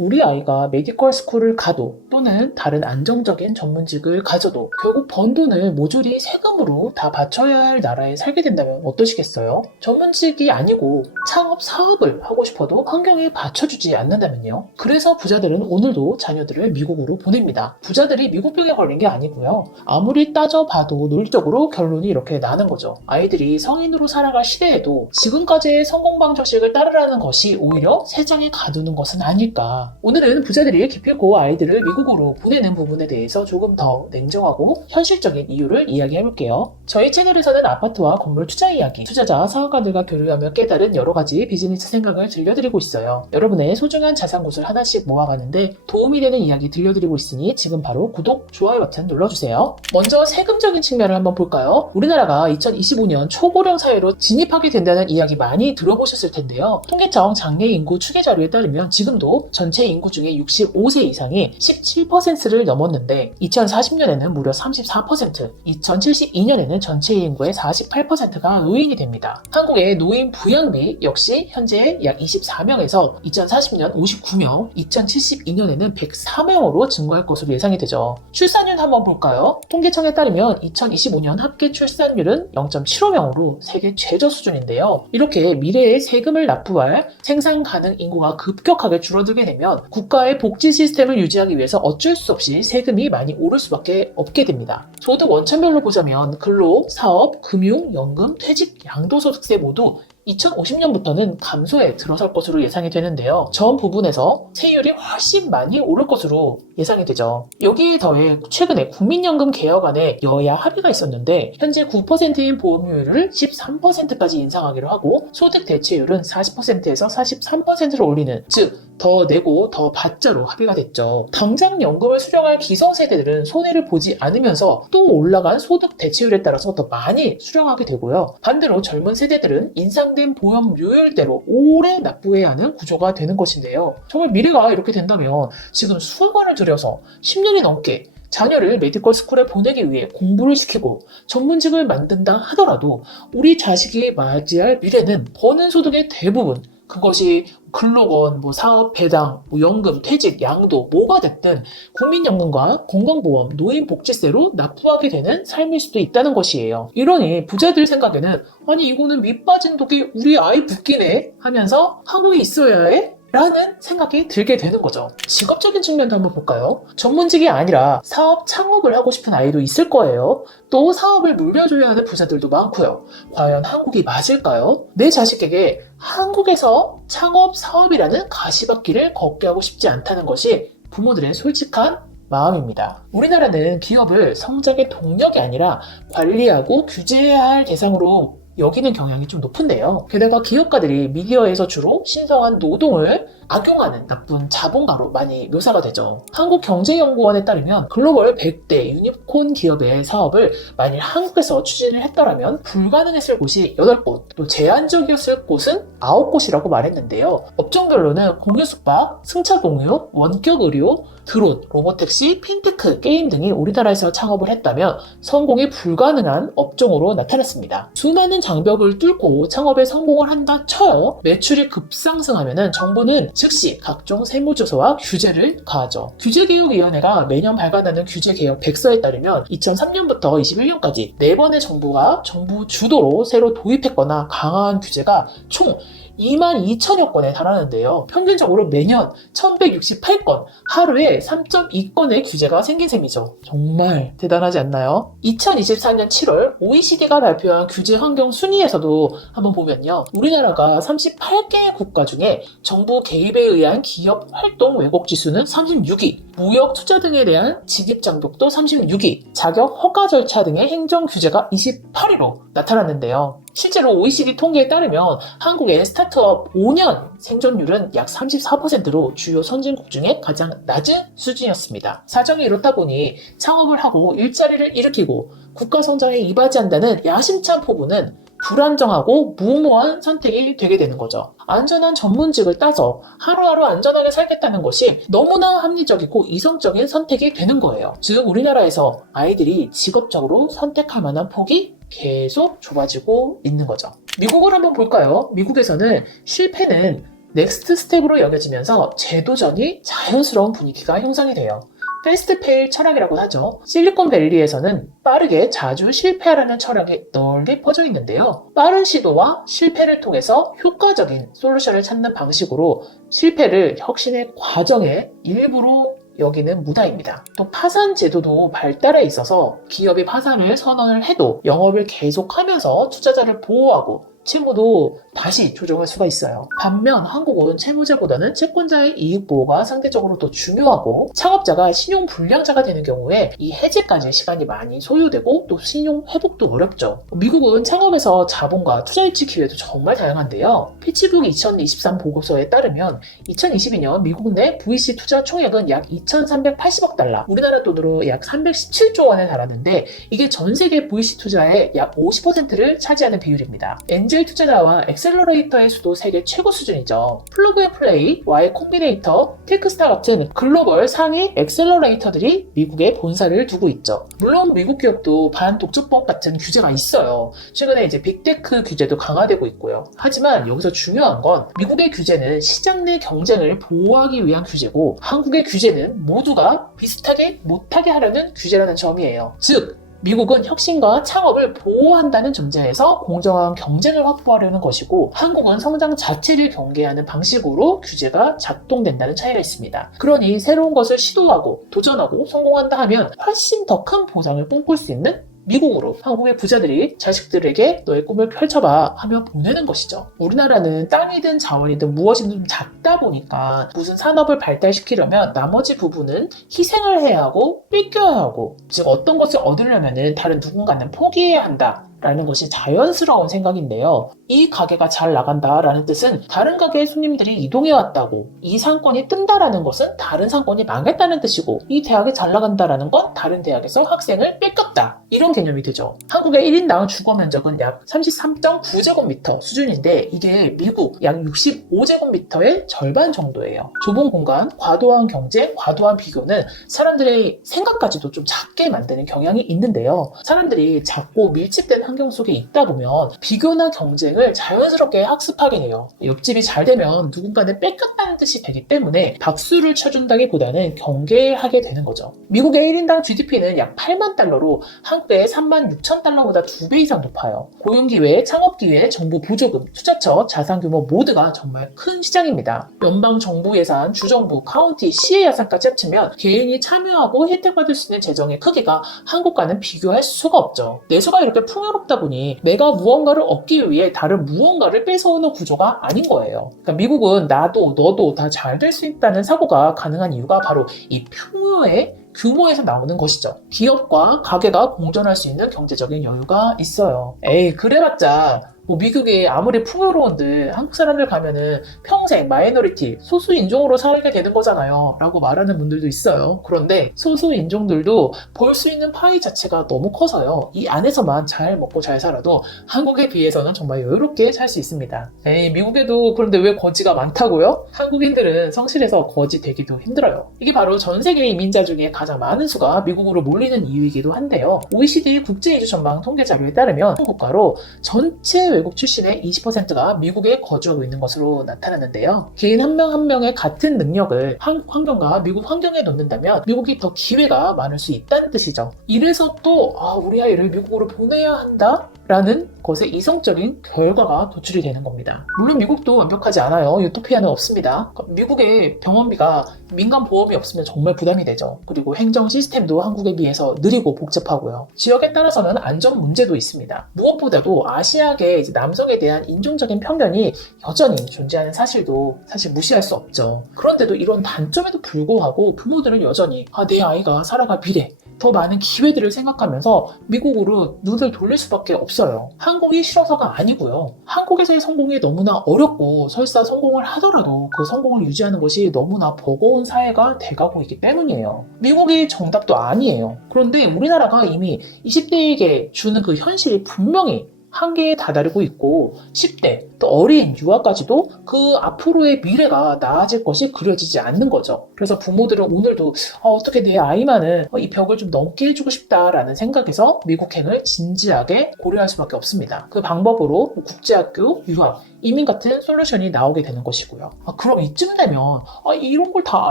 우리 아이가 메디컬 스쿨을 가도 또는 다른 안정적인 전문직을 가져도 결국 번 돈을 모조리 세금으로 다 바쳐야 할 나라에 살게 된다면 어떠시겠어요? 전문직이 아니고 창업 사업을 하고 싶어도 환경이 받쳐주지 않는다면요? 그래서 부자들은 오늘도 자녀들을 미국으로 보냅니다. 부자들이 미국병에 걸린 게 아니고요. 아무리 따져봐도 논리적으로 결론이 이렇게 나는 거죠. 아이들이 성인으로 살아갈 시대에도 지금까지의 성공 방정식을 따르라는 것이 오히려 세상에 가두는 것은 아닐까. 오늘은 부자들이 기필코 아이들을 미국으로 보내는 부분에 대해서 조금 더 냉정하고 현실적인 이유를 이야기해볼게요. 저희 채널에서는 아파트와 건물 투자 이야기, 투자자, 사업가들과 교류하며 깨달은 여러 가지 비즈니스 생각을 들려드리고 있어요. 여러분의 소중한 자산굿을 하나씩 모아가는데 도움이 되는 이야기 들려드리고 있으니 지금 바로 구독, 좋아요 버튼 눌러주세요. 먼저 세금적인 측면을 한번 볼까요? 우리나라가 2025년 초고령 사회로 진입하게 된다는 이야기 많이 들어보셨을 텐데요. 통계청 장래 인구 추계 자료에 따르면 지금도 전체 인구 중에 65세 이상이 17%를 넘었는데 2040년에는 무려 34%, 2072년에는 전체 인구의 48%가 노인이 됩니다. 한국의 노인 부양비 역시 현재 약 24명에서 2040년 59명, 2072년에는 104명으로 증가할 것으로 예상이 되죠. 출산율 한번 볼까요? 통계청에 따르면 2025년 합계 출산율은 0.75명으로 세계 최저 수준인데요. 이렇게 미래에 세금을 납부할 생산 가능 인구가 급격하게 줄어들게 되면 국가의 복지 시스템을 유지하기 위해서 어쩔 수 없이 세금이 많이 오를 수밖에 없게 됩니다. 소득 원천별로 보자면 근로, 사업, 금융, 연금, 퇴직, 양도소득세 모두 2050년부터는 감소에 들어설 것으로 예상이 되는데요. 전 부분에서 세율이 훨씬 많이 오를 것으로 예상이 되죠. 여기에 더해 최근에 국민연금 개혁안에 여야 합의가 있었는데 현재 9%인 보험료율을 13%까지 인상하기로 하고 소득 대체율은 40%에서 43%로 올리는 즉 더 내고 더 받자로 합의가 됐죠. 당장 연금을 수령할 기성세대들은 손해를 보지 않으면서 또 올라간 소득 대체율에 따라서 더 많이 수령하게 되고요. 반대로 젊은 세대들은 인상된 보험료율대로 오래 납부해야 하는 구조가 되는 것인데요. 정말 미래가 이렇게 된다면 지금 수억 원을 들여서 10년이 넘게 자녀를 메디컬 스쿨에 보내기 위해 공부를 시키고 전문직을 만든다 하더라도 우리 자식이 맞이할 미래는 버는 소득의 대부분 그것이 근로원, 뭐 사업 배당, 뭐 연금, 퇴직, 양도 뭐가 됐든 국민연금과 건강보험, 노인복지세로 납부하게 되는 삶일 수도 있다는 것이에요. 이러니 부자들 생각에는 아니 이거는 밑 빠진 독이 우리 아이 붓기네 하면서 한국에 있어야 해? 라는 생각이 들게 되는 거죠. 직업적인 측면도 한번 볼까요? 전문직이 아니라 사업 창업을 하고 싶은 아이도 있을 거예요. 또 사업을 물려줘야 하는 부자들도 많고요. 과연 한국이 맞을까요? 내 자식에게 한국에서 창업 사업이라는 가시밭길을 걷게 하고 싶지 않다는 것이 부모들의 솔직한 마음입니다. 우리나라는 기업을 성장의 동력이 아니라 관리하고 규제해야 할 대상으로 여기는 경향이 좀 높은데요. 게다가 기업가들이 미디어에서 주로 신성한 노동을 악용하는 나쁜 자본가로 많이 묘사가 되죠. 한국경제연구원에 따르면 글로벌 100대 유니콘 기업의 사업을 만일 한국에서 추진을 했더라면 불가능했을 곳이 8곳, 또 제한적이었을 곳은 9곳이라고 말했는데요. 업종별로는 공유숙박, 승차공유, 원격의료, 드론, 로보택시, 핀테크, 게임 등이 우리나라에서 창업을 했다면 성공이 불가능한 업종으로 나타났습니다. 수많은 장벽을 뚫고 창업에 성공을 한다 쳐요. 매출이 급상승하면 정부는 즉시 각종 세무조사와 규제를 가하죠. 규제개혁위원회가 매년 발간하는 규제개혁 백서에 따르면 2003년부터 21년까지 4번의 정부가 정부 주도로 새로 도입했거나 강화한 규제가 총 2만 2천여 건에 달하는데요. 평균적으로 매년 1168건, 하루에 3.2건의 규제가 생긴 셈이죠. 정말 대단하지 않나요? 2024년 7월 OECD가 발표한 규제 환경 순위에서도 한번 보면요. 우리나라가 38개 국가 중에 정부 개입에 의한 기업 활동 왜곡 지수는 36위, 무역 투자 등에 대한 직입 장벽도 36위, 자격 허가 절차 등의 행정 규제가 28위로 나타났는데요. 실제로 OECD 통계에 따르면 한국의 스타트업 5년 생존율은 약 34%로 주요 선진국 중에 가장 낮은 수준이었습니다. 사정이 이렇다 보니 창업을 하고 일자리를 일으키고 국가 성장에 이바지한다는 야심찬 포부는 불안정하고 무모한 선택이 되게 되는 거죠. 안전한 전문직을 따서 하루하루 안전하게 살겠다는 것이 너무나 합리적이고 이성적인 선택이 되는 거예요. 즉, 우리나라에서 아이들이 직업적으로 선택할 만한 폭이 계속 좁아지고 있는 거죠. 미국을 한번 볼까요? 미국에서는 실패는 넥스트 스텝으로 여겨지면서 제도전이 자연스러운 분위기가 형성이 돼요. 패스트 페일 철학이라고 하죠. 실리콘밸리에서는 빠르게 자주 실패하라는 철학이 널리 퍼져 있는데요. 빠른 시도와 실패를 통해서 효과적인 솔루션을 찾는 방식으로 실패를 혁신의 과정의 일부로 여기는 문화입니다. 또 파산 제도도 발달해 있어서 기업이 파산을 선언을 해도 영업을 계속하면서 투자자를 보호하고 채무도 다시 조정할 수가 있어요. 반면 한국은 채무자보다는 채권자의 이익 보호가 상대적으로 더 중요하고 창업자가 신용 불량자가 되는 경우에 이 해제까지 시간이 많이 소요되고 또 신용 회복도 어렵죠. 미국은 창업에서 자본과 투자 유치 기회도 정말 다양한데요. 피치북 2023 보고서에 따르면 2022년 미국 내 VC 투자 총액은 약 2,380억 달러, 우리나라 돈으로 약 317조 원에 달하는데 이게 전 세계 VC 투자의 약 50%를 차지하는 비율입니다. 엔젤 투자자와 엑셀러레이터의 수도 세계 최고 수준이죠. 플러그 앤 플레이, Y 콤비네이터, 테크스타 같은 글로벌 상위 엑셀러레이터들이 미국에 본사를 두고 있죠. 물론 미국 기업도 반독점법 같은 규제가 있어요. 최근에 이제 빅테크 규제도 강화되고 있고요. 하지만 여기서 중요한 건 미국의 규제는 시장 내 경쟁을 보호하기 위한 규제고 한국의 규제는 모두가 비슷하게 못하게 하려는 규제라는 점이에요. 즉, 미국은 혁신과 창업을 보호한다는 전제에서 공정한 경쟁을 확보하려는 것이고 한국은 성장 자체를 경계하는 방식으로 규제가 작동된다는 차이가 있습니다. 그러니 새로운 것을 시도하고 도전하고 성공한다 하면 훨씬 더 큰 보상을 꿈꿀 수 있는 미국으로 한국의 부자들이 자식들에게 너의 꿈을 펼쳐봐 하며 보내는 것이죠. 우리나라는 땅이든 자원이든 무엇이든 좀 작다 보니까 무슨 산업을 발달시키려면 나머지 부분은 희생을 해야 하고 뺏겨야 하고 즉 어떤 것을 얻으려면 다른 누군가는 포기해야 한다. 라는 것이 자연스러운 생각인데요. 이 가게가 잘 나간다 라는 뜻은 다른 가게의 손님들이 이동해 왔다고 이 상권이 뜬다라는 것은 다른 상권이 망했다는 뜻이고 이 대학이 잘 나간다라는 건 다른 대학에서 학생을 뺏겼다 이런 개념이 되죠. 한국의 1인당 주거 면적은 약 33.9제곱미터 수준인데 이게 미국 약 65제곱미터의 절반 정도예요. 좁은 공간, 과도한 경쟁, 과도한 비교는 사람들의 생각까지도 좀 작게 만드는 경향이 있는데요. 사람들이 작고 밀집된 환경 속에 있다 보면 비교나 경쟁을 자연스럽게 학습하게 돼요. 옆집이 잘 되면 누군가는 뺏겼다는 뜻이 되기 때문에 박수를 쳐준다기보다는 경계하게 되는 거죠. 미국의 1인당 GDP는 약 8만 달러로 한국의 3만 6천 달러보다 두배 이상 높아요. 고용 기회, 창업 기회, 정부 보조금, 투자처, 자산 규모 모두가 정말 큰 시장입니다. 연방 정부 예산, 주정부, 카운티, 시의 예산까지 합치면 개인이 참여하고 혜택받을 수 있는 재정의 크기가 한국과는 비교할 수가 없죠. 내수가 이렇게 풍요롭 다 보니 내가 무언가를 얻기 위해 다른 무언가를 뺏어오는 구조가 아닌 거예요. 그러니까 미국은 나도 너도 다 잘 될 수 있다는 사고가 가능한 이유가 바로 이 풍요의 규모에서 나오는 것이죠. 기업과 가게가 공존할 수 있는 경제적인 여유가 있어요. 에이, 그래봤자 뭐 미국이 아무리 풍요로운데 한국 사람들 가면은 평생 마이너리티, 소수 인종으로 살게 되는 거잖아요. 라고 말하는 분들도 있어요. 그런데 소수 인종들도 볼 수 있는 파이 자체가 너무 커서요. 이 안에서만 잘 먹고 잘 살아도 한국에 비해서는 정말 여유롭게 살 수 있습니다. 에이, 미국에도 그런데 왜 거지가 많다고요? 한국인들은 성실해서 거지 되기도 힘들어요. 이게 바로 전 세계 이민자 중에 가장 많은 수가 미국으로 몰리는 이유이기도 한데요. OECD 국제이주 전망 통계 자료에 따르면 한국가로 전체 외국 출신의 20%가 미국에 거주하고 있는 것으로 나타났는데요. 개인 한 명 한 명의 같은 능력을 한국 환경과 미국 환경에 놓는다면 미국이 더 기회가 많을 수 있다는 뜻이죠. 이래서 또 아, 우리 아이를 미국으로 보내야 한다? 라는 것의 이성적인 결과가 도출이 되는 겁니다. 물론 미국도 완벽하지 않아요. 유토피아는 없습니다. 그러니까 미국의 병원비가 민간 보험이 없으면 정말 부담이 되죠. 그리고 행정 시스템도 한국에 비해서 느리고 복잡하고요. 지역에 따라서는 안전 문제도 있습니다. 무엇보다도 아시아계 남성에 대한 인종적인 편견이 여전히 존재하는 사실도 사실 무시할 수 없죠. 그런데도 이런 단점에도 불구하고 부모들은 여전히 아, 내 아이가 살아갈 미래 더 많은 기회들을 생각하면서 미국으로 눈을 돌릴 수밖에 없어요. 한국이 싫어서가 아니고요. 한국에서의 성공이 너무나 어렵고 설사 성공을 하더라도 그 성공을 유지하는 것이 너무나 버거운 사회가 돼가고 있기 때문이에요. 미국이 정답도 아니에요. 그런데 우리나라가 이미 20대에게 주는 그 현실이 분명히 한계에 다다르고 있고 10대 또 어린 유아까지도 그 앞으로의 미래가 나아질 것이 그려지지 않는 거죠. 그래서 부모들은 오늘도 어, 떻게내 아이만은 어, 이 벽을 좀 넘게 해주고 싶다라는 생각에서 미국행을 진지하게 고려할 수밖에 없습니다. 그 방법으로 국제학교, 유학, 이민 같은 솔루션이 나오게 되는 것이고요. 아, 그럼 이쯤 되면 아, 이런 걸 다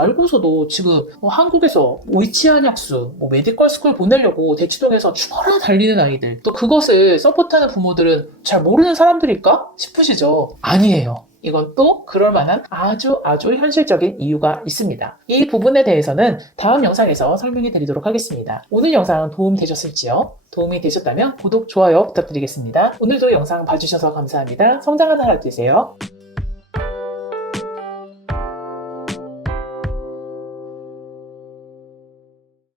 알고서도 지금 어, 한국에서 오이치안 약수, 뭐 메디컬 스쿨 보내려고 대치동에서 죽어라 달리는 아이들 또 그것을 서포트하는 부모들은 잘 모르는 사람들일까 싶으시죠? 아니에요. 이건 또 그럴 만한 아주 아주 현실적인 이유가 있습니다. 이 부분에 대해서는 다음 영상에서 설명해 드리도록 하겠습니다. 오늘 영상 도움 되셨을지요? 도움이 되셨다면 구독, 좋아요 부탁드리겠습니다. 오늘도 영상 봐주셔서 감사합니다. 성장하는 하루 되세요.